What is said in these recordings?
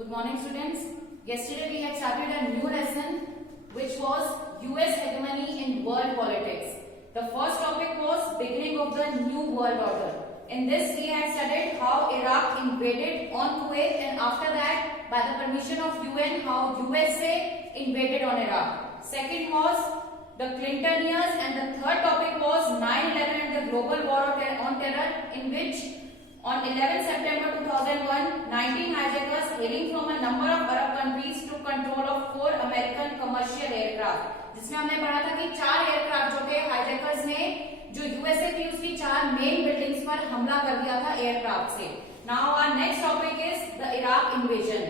Good morning, students. Yesterday we had started a new lesson which was US hegemony in world politics. The first topic was beginning of the new world order. In this we had studied how Iraq invaded on Kuwait, and after that by the permission of UN how USA invaded on Iraq. Second was the Clinton years, and the third topic was 9/11 and the global war on terror, in which on 11 September 2001, 19 hijackers hailing from a number of Arab countries took control of 4 American commercial aircraft. जिसमें हमने पढ़ा था कि 4 aircraft जो थे hijackers ने जो USA थी उसकी 4 मेन बिल्डिंग्स पर हमला कर दिया था एयरक्राफ्ट से. Now our next topic is the Iraq invasion.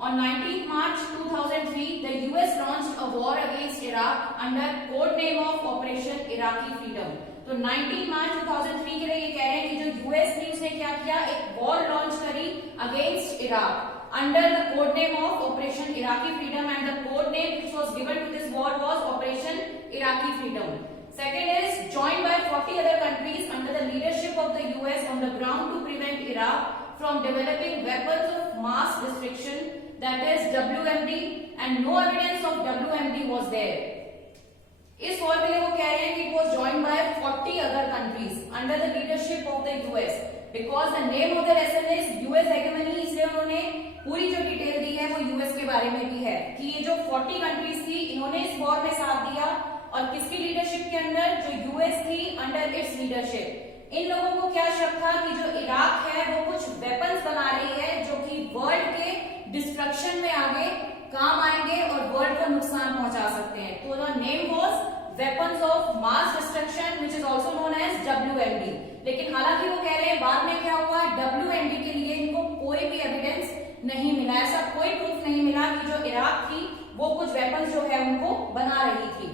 On 19 March 2003, the US launched a war against Iraq under code name of Operation Iraqi Freedom. तो 19 मार्च 2003 के लिए ये कह रहे हैं कि जो यूएस ने उसने क्या किया, एक वॉर लॉन्च करी against Iraq under the code name of Operation Iraqi Freedom, and the code name which was given to this war was Operation Iraqi Freedom. Second is joined by 40 other countries under the leadership of the US on the ground to prevent Iraq from developing weapons of mass destruction, that is WMD, and no evidence of WMD was there. इस war के लिए वो कह रहे हैं कि it was joined by 40 other countries under the leadership of the US. Because the name of the lesson is US hegemony, इसलिए उन्होंने पूरी जो डिटेल दी है वो यूएस के बारे में भी है कि ये जो 40 कंट्रीज थी इन्होंने इस वॉर में साथ दिया, और किसकी लीडरशिप के अंदर, जो यूएस थी अंडर इट्स लीडरशिप. इन लोगों को क्या शक था कि जो इराक है वो कुछ वेपन्स बना रही है जो कि वर्ल्ड के डिस्ट्रक्शन में आगे काम आएंगे और वर्ल्ड को नुकसान पहुंचा सकते हैं. तो the name was weapons of mass destruction which is also known as WMD. लेकिन हालांकि वो कह रहे हैं बाद में क्या हुआ, WMD के लिए इनको कोई भी एविडेंस नहीं मिला, ऐसा कोई प्रूफ नहीं मिला कि जो इराक थी वो कुछ वेपन्स जो है उनको बना रही थी.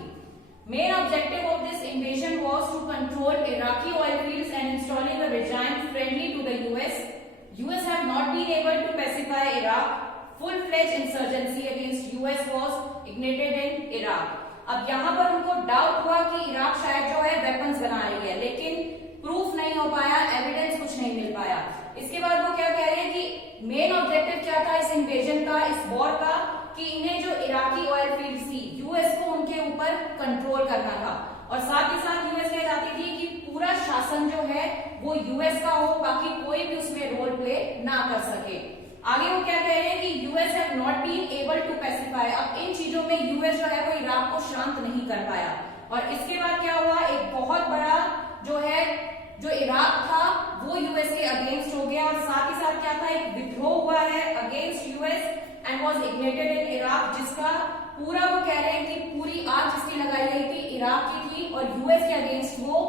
Main objective of this invasion was to control Iraqi oil fields and installing a regime friendly to the US. US have not been able to pacify Iraq. Full-fledged insurgency against US was ignited in Iraq. अब यहाँ पर उनको doubt हुआ कि Iraq शायद जो है weapons बना रही है, लेकिन प्रूफ नहीं हो पाया, एविडेंस कुछ नहीं मिल पाया. इसके बाद वो क्या कह रहे हैं कि मेन ऑब्जेक्टिव क्या था इस इन्वेजन का, इस वॉर का, कि इन्हें जो इराकी ऑयल फील्ड थी यूएस को उनके ऊपर कंट्रोल करना था, और साथ ही साथ यूएस कह चाहती थी कि पूरा शासन जो है वो यूएस का हो, बाकी कोई भी उसमें रोल प्ले ना कर सके. आगे वो क्या कह रहे हैं कि US have not been able to pacify. अब इन चीजों में यूएस जो है वो इराक को शांत नहीं कर पाया. और इसके बाद क्या हुआ, एक बहुत बड़ा जो है जो इराक था वो यूएस के अगेंस्ट हो गया, और साथ ही साथ क्या था, एक विद्रोह हुआ है against US and was ignited in Iraq, जिसका पूरा वो कह रहे हैं कि पूरी आग जिसकी लगाई गई थी इराक की थी, और यूएस के अगेंस्ट वो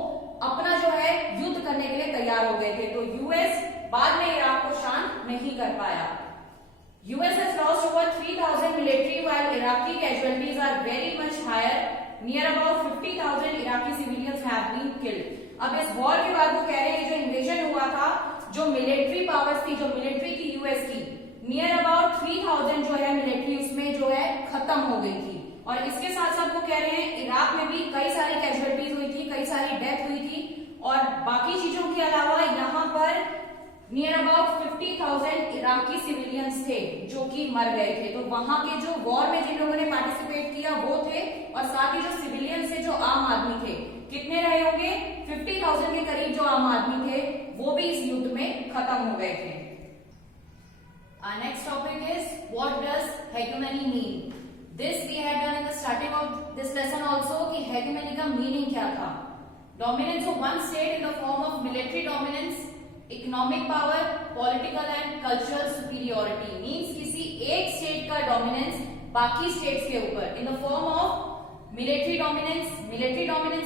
अपना जो है युद्ध करने के लिए तैयार हो गए थे. तो यूएस बाद में इराक को शांत नहीं कर पाया. US has lost over 3,000 military while Iraqi casualties are very much higher. Near about 50,000 Iraqi civilians have been killed. अब इस वॉर के बाद वो कह रहे हैं कि जो इन्वेजन हुआ था, जो मिलिट्री पावर्स थी, जो मिलिट्री की यूएस की, नियर अबाउट 3,000 जो है मिलिट्री उसमें जो है खत्म हो गई थी. और इसके साथ साथ वो कह रहे हैं इराक में भी कई सारी कैजुअलिटीज हुई थी, कई सारी डेथ हुई थी, और बाकी चीजों के अलावा यहाँ पर नियर अबाउट 50,000 इराकी सिविलियंस थे जो कि मर गए थे. तो वहां के जो वॉर में जिन लोगों ने पार्टिसिपेट किया वो थे, और साथ ही जो सिविलियंस थे, जो आम आदमी थे, कितने रहे होंगे, 50,000 के करीब जो आम आदमी थे वो भी इस युद्ध में खत्म हो गए थे. Next topic is what does hegemony mean. This we had done in the starting of this lesson also कि हेगेमनी का मीनिंग क्या था. Dominance of one state in the form of military dominance, economic power, political and cultural superiority. Means किसी एक state का dominance बाकी states के ऊपर in the form of military dominance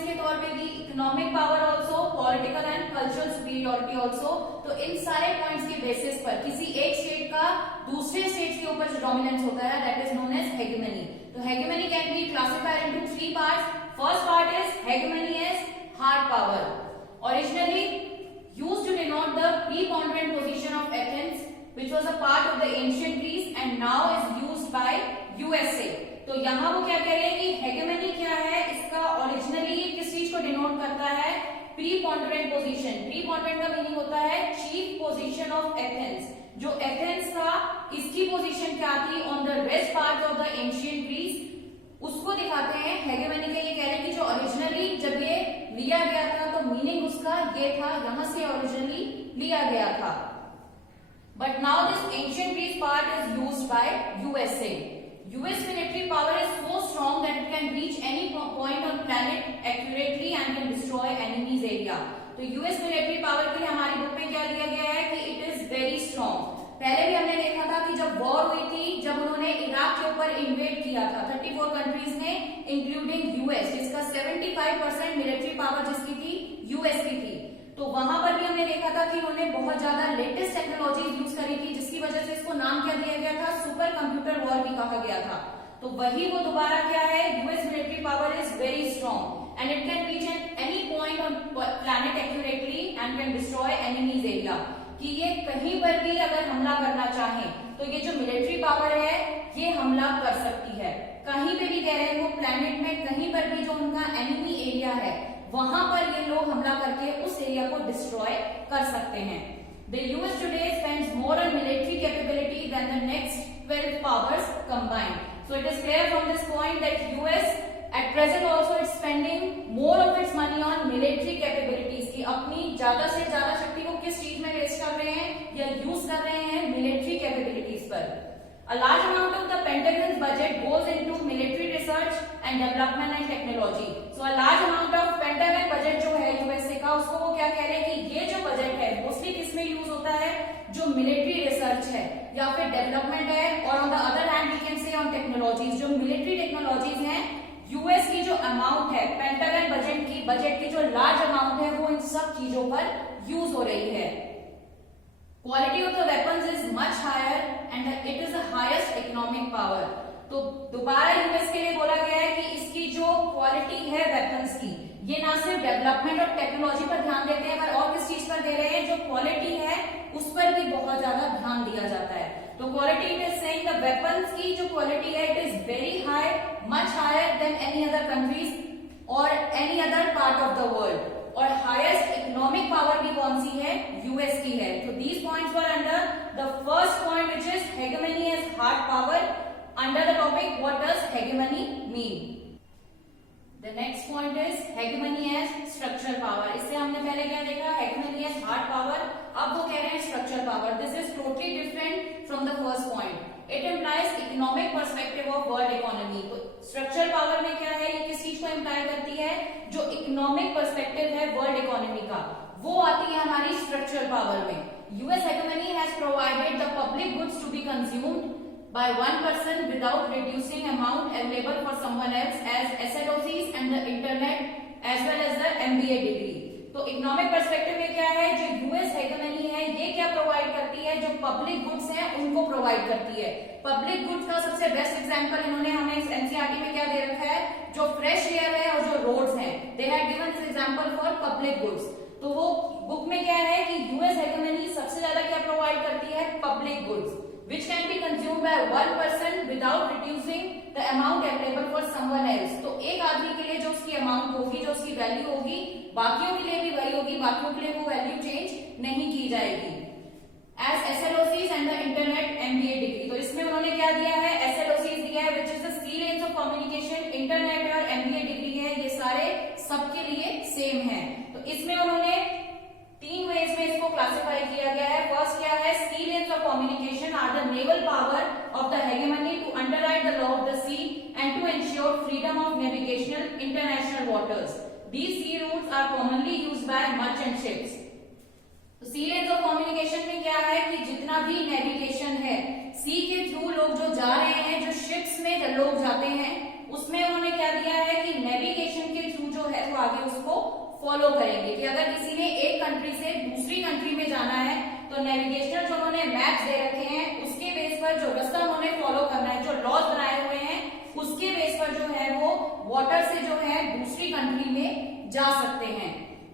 के तौर पे भी, economic power also, political and cultural superiority also. तो इन सारे पॉइंट्स के बेसिस पर किसी एक स्टेट का दूसरे स्टेट के ऊपर जो डोमिनेंस होता है that is known as hegemony. तो hegemony can be classified into 3 parts. First part is hegemony as hard power, originally used to denote the preponderant position of Athens, which was a part of the ancient Greece and now is used by USA. तो यहाँ वो क्या कह रहे हैं कि हेगेमनी क्या है, इसका ओरिजिनली किस चीज को डिनोट करता है, प्रीपोंडरेंट पोजीशन. प्रीपोंडरेंट का मीनिंग होता है चीफ पोजीशन ऑफ एथेंस. जो एथेंस था इसकी पोजीशन उसको दिखाते हैं। हेगेमनी के ये कह रहे हैं कि जो ओरिजिनली जब ये लिया गया था तो मीनिंग उसका ये था, यहां से ओरिजिनली लिया गया था। But now this ancient Greece part is used by USA. US military power is so strong that it can reach any point on planet accurately and can destroy enemy's area. तो US military power के लिए हमारी book में क्या दिया गया है कि it is very strong. पहले भी हमने देखा था कि जब वॉर हुई थी, जब उन्होंने इराक के ऊपर इन्वेड किया था 34 कंट्रीज ने इंक्लूडिंग यूएस, जिसका 75% मिलिट्री पावर जिसकी थी यूएस की थी, तो वहां पर भी हमने देखा था कि उन्होंने बहुत ज्यादा लेटेस्ट टेक्नोलॉजी यूज करी थी, जिसकी वजह से इसको नाम क्या दिया गया था, सुपर कंप्यूटर वॉर भी कहा गया था। तो वही वो दोबारा क्या है, US military power is very strong and it can reach at any point on planet accurately and can destroy enemies area. कि ये कहीं पर भी अगर हमला करना चाहे तो ये जो मिलिट्री पावर है ये हमला कर सकती है। कहीं पे भी कह रहे हैं वो प्लैनेट में कहीं पर भी जो उनका एनिमी एरिया है वहां पर ये लोग हमला करके उस एरिया को डिस्ट्रॉय कर सकते हैं। The US today spends more on military capability than the next 12 powers combined. So it is clear from this point that US at present also is spending more of its money on military capabilities की अपनी ज्यादा से ज्यादा शक्ति को किस चीज में वेस्ट कर रहे हैं या यूज कर रहे हैं, मिलिट्री कैपेबिलिटीज पर। A large amount of the Pentagon's budget goes into military research and development and technology. So a large amount of Pentagon budget जो है यूएसए का, उसको वो क्या कह रहे हैं कि ये जो बजट है मोस्टली किसमें यूज होता है, जो मिलिट्री रिसर्च है या फिर डेवलपमेंट है, और on the other hand we can say on technologies, जो मिलिट्री टेक्नोलॉजीज हैं। यूएस की जो अमाउंट है पेंटागन बजट की जो लार्ज अमाउंट है वो इन सब चीजों पर यूज हो रही है। Quality of the weapons is much higher and it is the highest economic power. तो दोबारा यूएस के लिए बोला गया है कि इसकी जो क्वालिटी है वेपन्स की, ये ना सिर्फ डेवलपमेंट और टेक्नोलॉजी पर ध्यान देते हैं पर और किस चीज पर दे रहे हैं, जो क्वालिटी है उस पर भी बहुत ज्यादा ध्यान दिया जाता है। तो quality it is saying the weapons की जो क्वालिटी है it is very high, much higher than any other countries और any other part of the world. और हाईएस्ट इकोनॉमिक पावर भी कौन सी है, यूएस की है। तो these points were under the first point which is hegemony as hard power under the topic what does hegemony mean. The next point is hegemony as structural power. इससे हमने पहले क्या देखा, hegemony as hard power, अब वो कह रहे हैं structural power. This is totally different from the first point. It implies economic perspective of world economy. तो structural power में क्या है, ये किस चीज को imply करती है, जो economic perspective है world economy का, वो आती है हमारी structural power में। US hegemony has provided the public goods to be consumed by one person without reducing amount available for someone else as SLOCs and the internet as well as the MBA degree। तो economic perspective में क्या है, जो US हेगेमनी है ये क्या provide करती है, जो पब्लिक गुड्स हैं उनको प्रोवाइड करती है। पब्लिक गुड्स का सबसे बेस्ट एग्जांपल इन्होंने हमें एनसीईआरटी में क्या दे रखा है, जो फ्रेश एयर है और जो रोड्स हैं, they have given this example for public goods. तो वो बुक में क्या है कि यूएस हेगेमनी सबसे ज्यादा क्या प्रोवाइड करती है, public goods which can be consumed by one person without reducing the amount available for someone else। तो एक आदमी के लिए जो उसकी अमाउंट होगी, जो उसकी वैल्यू होगी, बाकियों के लिए भी वही होगी, बाकियों के लिए वो वैल्यू चेंज नहीं की जाएगी। As SLOCs and the internet MBA degree, तो इसमें उन्होंने क्या दिया है, SLOCs दिया है which is the sea lanes of communication, internet और MBA डिग्री है, ये सारे सबके लिए सेम है। तो इसमें उन्होंने तीन वेज में इसको क्लासिफाई किया गया है। फर्स्ट क्या है, sea lanes of communication are the naval power of the hegemony to underride the law of the sea and to ensure freedom of navigational international waters. These sea routes are commonly used by merchant ships. तो sea lanes of communication में क्या है कि जितना भी navigation है सी के through लोग जो जा रहे हैं, जो शिप्स में जो लोग जाते हैं, उसमें उन्होंने क्या दिया है कि नेविगेशन के थ्रू जो है वो आगे उसको फॉलो करेंगे। कि अगर किसी ने एक कंट्री से दूसरी कंट्री में जाना है तो नेविगेशनल जो उन्होंने मैप्स दे रखे हैं उसके बेस पर जो रास्ता उन्होंने फॉलो करना है, जो लॉज बनाए हुए हैं उसके बेस पर जो है वो वाटर से जो है दूसरी कंट्री में जा सकते हैं।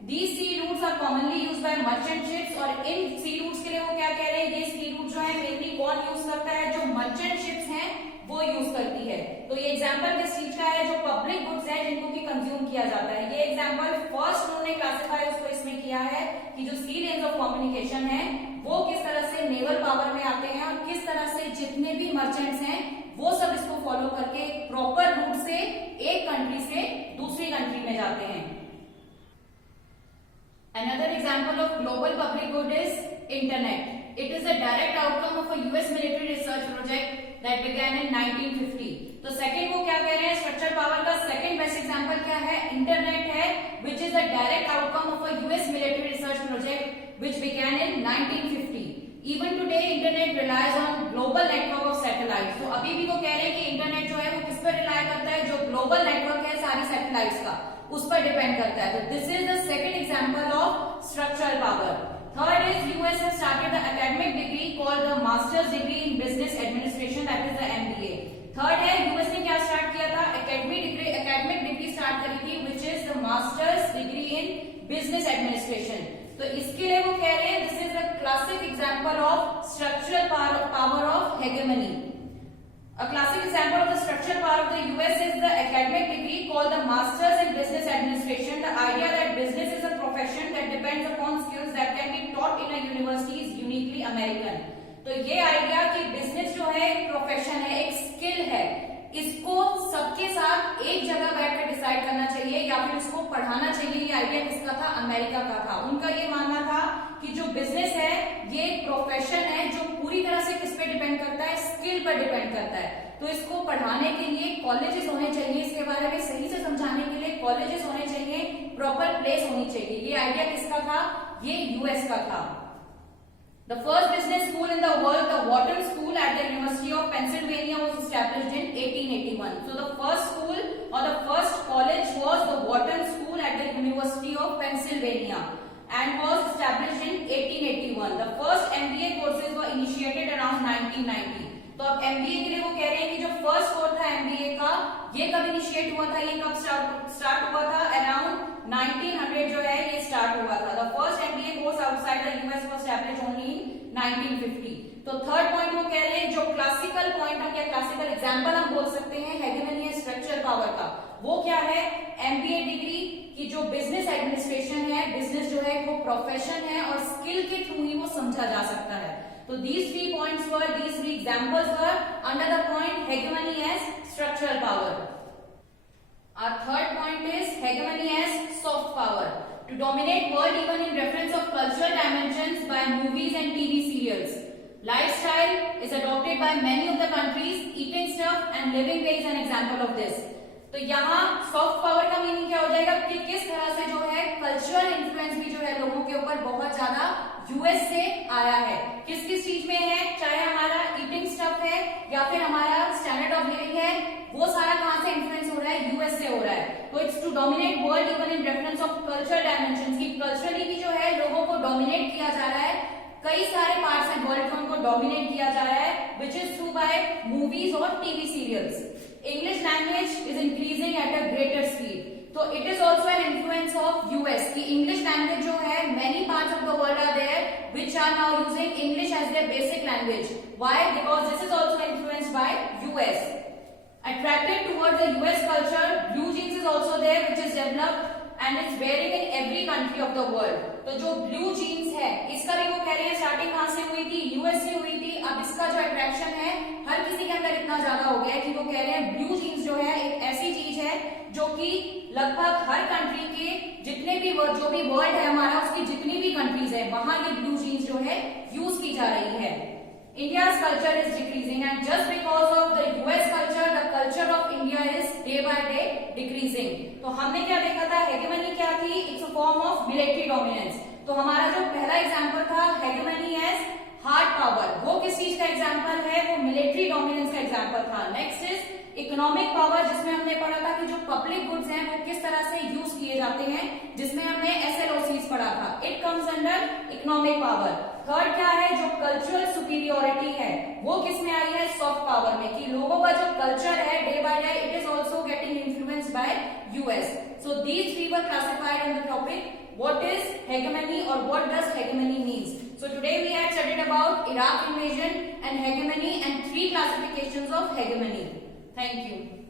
These sea routes are commonly used by merchant ships और इन sea routes के लिए वो क्या कह रहे हैं, ये sea route जो है मेनली कौन यूज करता है, जो मर्चेंट शिप्स हैं वो यूज करती है। तो ये एग्जांपल किस चीज का है, जो पब्लिक गुड्स है जिनको की कंज्यूम किया जाता है। ये एग्जांपल फर्स्ट उन्होंने क्लासिफाई उसको इसमें किया है कि जो सी लेन्स ऑफ कम्युनिकेशन है वो किस तरह से नेवल पावर में आते हैं और किस तरह से जितने भी मर्चेंट्स हैं वो सब इसको फॉलो करके प्रॉपर रूट से एक कंट्री से दूसरी कंट्री में जाते हैं। Another example of global public good is internet. It is a direct outcome of a US military research project that began in 1950. तो सेकंड वो क्या कह रहे हैं, स्ट्रक्चर पावर का सेकंड बेस्ट एग्जांपल क्या है, इंटरनेट है, which is a direct outcome of a US military research project which began in 1950. Even today internet relies on global network of satellites. तो अभी भी वो कह रहे हैं कि इंटरनेट जो है वो किस पर रिलाय करता है, जो ग्लोबल नेटवर्क है सारी सैटेलाइट्स का, उस पर डिपेंड करता है। तो this is the second example of structural power. Third is US has started the academic degree called the master's degree in business administration, that is the MBA. Third है, US ने क्या start किया था, academic degree start करी थी which is the master's degree in business administration. तो इसके लिए वो कह रहे हैं this is the classic example of structural power of hegemony. A classic example of the structural power of the US is the academic degree called the Masters in Business Administration. The idea that business is a profession that depends upon skills that can be taught in a university is uniquely American. तो ये idea कि business जो है एक profession है, एक skill है, इसको सबके साथ एक जगह बैठकर डिसाइड करना चाहिए या फिर उसको पढ़ाना चाहिए, ये आइडिया किसका था, अमेरिका का था। उनका ये मानना था कि जो बिजनेस है ये एक प्रोफेशन है जो पूरी तरह से किस पे डिपेंड करता है, स्किल पर डिपेंड करता है। तो इसको पढ़ाने के लिए कॉलेजेस होने चाहिए, इसके बारे में सही से समझाने के लिए कॉलेजेस होने चाहिए, प्रॉपर प्लेस होनी चाहिए। ये आइडिया किसका था, ये यूएस का था। The first business school in the world, the Wharton School at the University of Pennsylvania, was established in 1881. So the first school or the first college was the Wharton School at the University of Pennsylvania and was established in 1881. The first MBA courses were initiated around 1990. तो अब MBA के लिए वो कह रहे हैं कि जो फर्स्ट कोर्स था MBA का, ये कब इनिशिएट हुआ था, ये कब स्टार्ट हुआ था, अराउंड 1900 जो है ये स्टार्ट हुआ था। The first MBA course outside the US was established only in 1950। तो थर्ड पॉइंट वो कह रहे हैं, जो क्लासिकल पॉइंट हम या क्लासिकल एग्जांपल हम बोल सकते हैं हेगेमनी स्ट्रक्चरल पावर का, वो क्या है, MBA डिग्री की जो बिजनेस एडमिनिस्ट्रेशन है, बिजनेस जो है वो प्रोफेशन है और स्किल के थ्रू ही वो समझा जा सकता है। So these three examples were under the point hegemony as structural power. Our third point is hegemony as soft power. To dominate world even in reference of cultural dimensions by movies and TV serials. Lifestyle is adopted by many of the countries. Eating stuff and living way is an example of this. तो यहाँ soft power का meaning क्या हो जाएगा कि किस तरह से जो है कल्चरल इन्फ्लुएंस भी जो है लोगों के ऊपर बहुत ज्यादा यूएस से आया है। किस किस चीज में है, चाहे हमारा ईटिंग स्टफ है या फिर हमारा स्टैंडर्ड ऑफ लिविंग है, वो सारा कहां से इन्फ्लुएंस हो रहा है, यूएस से हो रहा है। तो it's to dominate world even in reference of cultural dimension, की कल्चरली भी जो है लोगों को डोमिनेट किया जा रहा है, कई सारे पार्ट्स हैं वर्ल्ड में उनको डोमिनेट किया जा रहा है, which is through by movies और TV serials. English language is increasing at a greater speed. So it is also an influence of US. The English language जो है many parts of the world are there which are now using English as their basic language. Why? Because this is also influenced by US. Attracted towards the US culture, blue jeans is also there which is developed and it's wearing in every country of the world. तो जो blue jeans है इसका भी वो कह रहे हैं starting कहां से हुई थी, यूएस से हुई थी। अब इसका जो अट्रैक्शन है हर किसी के अंदर इतना ज्यादा हो गया है कि वो कह रहे हैं ब्लू जीन्स जो है एक ऐसी चीज है जो कि लगभग हर कंट्री के जितने भी जो भी वर्ल्ड है हमारा, उसकी जितनी भी कंट्रीज है वहां ये ब्लू जीन्स जो है यूज की जा रही है। India's culture is decreasing and just because of the US culture, the culture of India is day by day decreasing. तो हमने क्या देखा था, हेगेमनी क्या थी, it's a form of military dominance. तो हमारा जो पहला एग्जांपल था हेगेमनी एज हार्ड पावर, वो किस चीज का एग्जांपल है, वो मिलिट्री डोमिनेंस का एग्जांपल था। नेक्स्ट इज इकोनॉमिक पावर, जिसमें हमने पढ़ा था कि जो पब्लिक गुड्स हैं वो किस तरह से यूज किए जाते हैं, जिसमें हमने SLOCs पढ़ा था। It comes under economic power. Third क्या है, जो कल्चरल सुपीरियोरिटी है वो किसमें आई है, सॉफ्ट पावर में, कि लोगों का जो कल्चर है day by day it is also getting influenced by US. So these three were classified in the topic what is hegemony or what does hegemony means. So today we had studied about Iraq invasion and hegemony and three classifications of hegemony. Thank you.